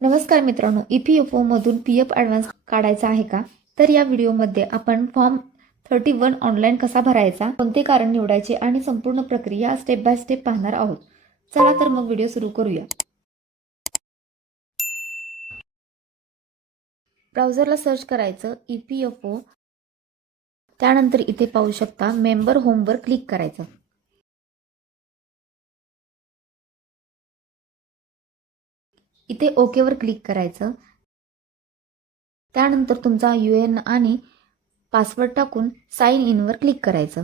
नमस्कार मित्रांनो, EPFO मधून PF ॲडव्हान्स काढायचा आहे का? तर या व्हिडिओमध्ये आपण फॉर्म 31 ऑनलाईन कसा भरायचा, कोणते कारण निवडायचे आणि संपूर्ण प्रक्रिया स्टेप बाय स्टेप पाहणार आहोत. चला तर मग व्हिडिओ सुरू करूया. ब्राउझरला सर्च करायचं EPFO. त्यानंतर इथे पाहू शकता मेंबर होमवर क्लिक करायचं. इथे ओके वर क्लिक करायचं. त्यानंतर तुमचा UN आणि पासवर्ड टाकून साइन इन वर क्लिक करायचं.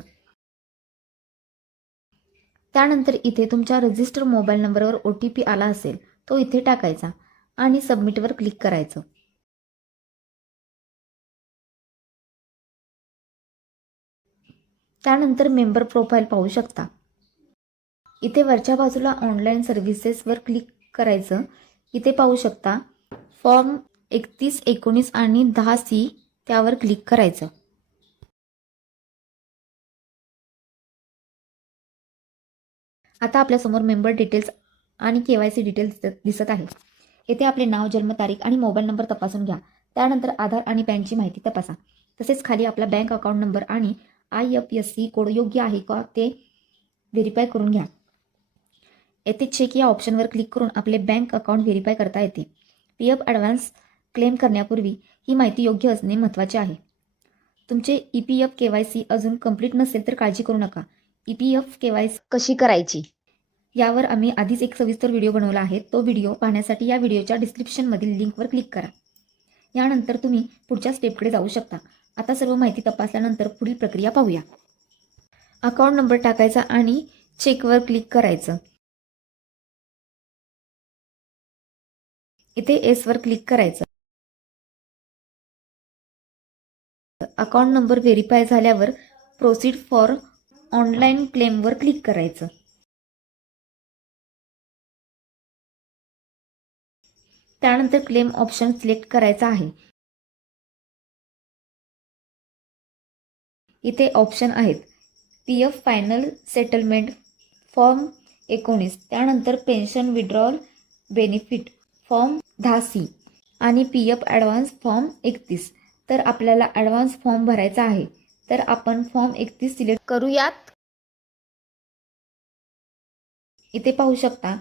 त्यानंतर इथे तुमच्या रजिस्टर मोबाईल नंबरवर OTP आला असेल तो इथे टाकायचा आणि सबमिटवर क्लिक करायचं. त्यानंतर मेंबर प्रोफाईल पाहू शकता. इथे वरच्या बाजूला ऑनलाईन सर्व्हिसेसवर क्लिक करायचं. इथे पाहू शकता फॉर्म 31, 19 आणि 10C त्यावर क्लिक करायचं. आता आपल्यासमोर मेंबर डिटेल्स आणि KYC डिटेल्स दिसत आहे. येथे आपले नाव, जन्मतारीख आणि मोबाईल नंबर तपासून घ्या. त्यानंतर आधार आणि पॅनची माहिती तपासा. तसेच खाली आपला बँक अकाउंट नंबर आणि IFSC कोड योग्य आहे का ते व्हेरीफाय करून घ्या. येथे चेक या ऑप्शनवर क्लिक करून आपले बँक अकाउंट व्हेरीफाय करता येते. PF ॲडव्हान्स क्लेम करण्यापूर्वी ही माहिती योग्य असणे महत्त्वाचे आहे. तुमचे EPF KYC अजून कंप्लीट नसेल तर काळजी करू नका. EPF KYC कशी करायची यावर आम्ही आधीच एक सविस्तर व्हिडिओ बनवला आहे. तो व्हिडिओ पाहण्यासाठी या व्हिडिओच्या डिस्क्रिप्शनमधील लिंकवर क्लिक करा. यानंतर तुम्ही पुढच्या स्टेपकडे जाऊ शकता. आता सर्व माहिती तपासल्यानंतर पुढील प्रक्रिया पाहूया. अकाउंट नंबर टाकायचा आणि चेकवर क्लिक करायचं. इथे एसवर क्लिक करायचं. अकाउंट नंबर व्हेरीफाय झाल्यावर प्रोसीड फॉर ऑनलाईन क्लेमवर क्लिक करायचं. त्यानंतर क्लेम ऑप्शन सिलेक्ट करायचा आहे. इथे ऑप्शन आहेत PF फायनल सेटलमेंट फॉर्म 19, त्यानंतर pension withdrawal benefit form 10C आणि PF ॲडव्हान्स फॉर्म 31. तर आपल्याला ॲडव्हान्स फॉर्म भरायचा आहे, तर आपण फॉर्म 31 सिलेक्ट करूयात. इथे पाहू शकता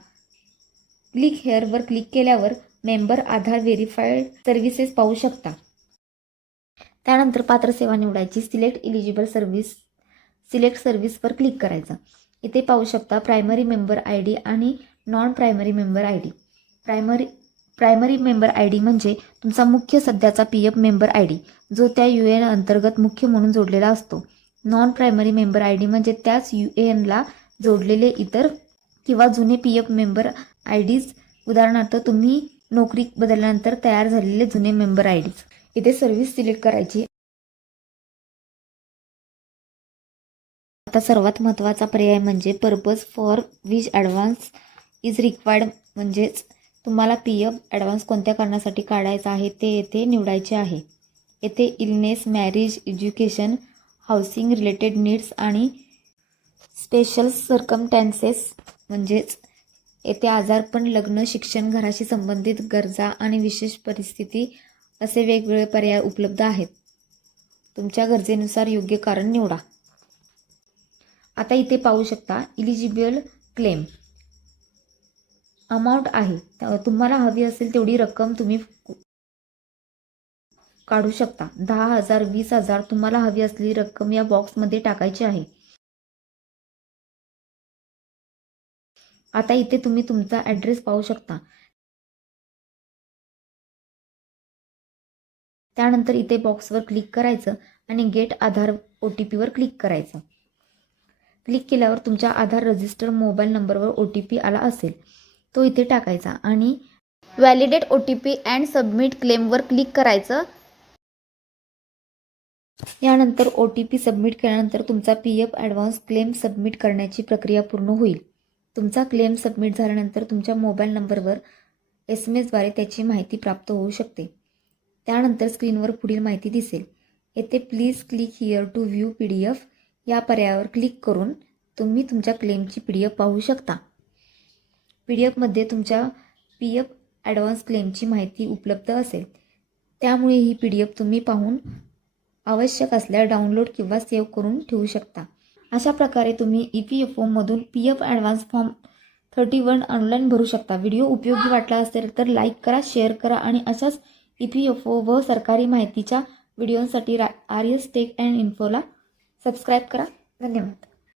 क्लिक हेअरवर क्लिक केल्यावर मेंबर आधार व्हेरीफाईड सर्व्हिसेस पाहू शकता. त्यानंतर पात्र सेवा निवडायची. सिलेक्ट सर्व्हिसवर क्लिक करायचं. इथे पाहू शकता प्रायमरी मेंबर ID आणि non primary member ID. Primary member ID म्हणजे तुमचा मुख्य सध्याचा PF मेंबर ID जो त्या UN अंतर्गत मुख्य म्हणून जोडलेला असतो. नॉन प्रायमरी मेंबर ID म्हणजे त्याच UNला जोडलेले इतर किंवा जुने PF मेंबर IDs. उदाहरणार्थ तुम्ही नोकरी बदलल्यानंतर तयार झालेले जुने मेंबर IDs. इथे सर्व्हिस सिलेक्ट करायची. आता सर्वात महत्त्वाचा पर्याय म्हणजे purpose for which advance is required, म्हणजेच तुम्हाला PF ॲडव्हान्स कोणत्या कारणासाठी काढायचा आहे ते येथे निवडायचे आहे. येथे illness, marriage, education, housing related needs आणि स्पेशल सर्कमस्टॅन्सेस, म्हणजेच येथे आजारपण, लग्न, शिक्षण, घराशी संबंधित गरजा आणि विशेष परिस्थिती असे वेगवेगळे पर्याय उपलब्ध आहेत. तुमच्या गरजेनुसार योग्य कारण निवडा. आता इथे पाहू शकता इलिजिबल क्लेम अमाऊंट आहे. तुम्हाला हवी असेल तेवढी रक्कम तुम्ही काढू शकता. 10,000, 20,000 तुम्हाला हवी असलेली रक्कम या बॉक्समध्ये टाकायची आहे. आता इथे तुम्ही तुमचा ॲड्रेस पाहू शकता. त्यानंतर इथे बॉक्सवर क्लिक करायचं आणि गेट आधार OTP वर क्लिक करायचं. क्लिक केल्यावर तुमच्या आधार रजिस्टर मोबाईल नंबरवर OTP आला असेल तो इथे टाकायचा आणि व्हॅलिडेट OTP अँड सबमिट क्लेमवर क्लिक करायचं. यानंतर OTP सबमिट केल्यानंतर तुमचा PF ॲडव्हान्स क्लेम सबमिट करण्याची प्रक्रिया पूर्ण होईल. तुमचा क्लेम सबमिट झाल्यानंतर तुमच्या मोबाईल नंबरवर SMS द्वारे त्याची माहिती प्राप्त होऊ शकते. त्यानंतर स्क्रीनवर पुढील माहिती दिसेल. येथे please click here to view PDF या पर्यायावर क्लिक करून तुम्ही तुमच्या क्लेमची PDF पाहू शकता. PDF मध्ये तुमच्या PF ॲडव्हान्स क्लेमची माहिती उपलब्ध असेल. त्यामुळे ही PDF तुम्ही पाहून आवश्यक असल्यास डाउनलोड किंवा सेव्ह करून ठेवू शकता. अशा प्रकारे तुम्ही EPFOमधून PF ॲडव्हान्स फॉर्म 31 ऑनलाईन भरू शकता. व्हिडिओ उपयोगी वाटला असेल तर लाईक करा, शेअर करा आणि अशाच EPFO व सरकारी माहितीच्या व्हिडिओसाठी RS टेक अँड इन्फोला सबस्क्राईब करा. धन्यवाद.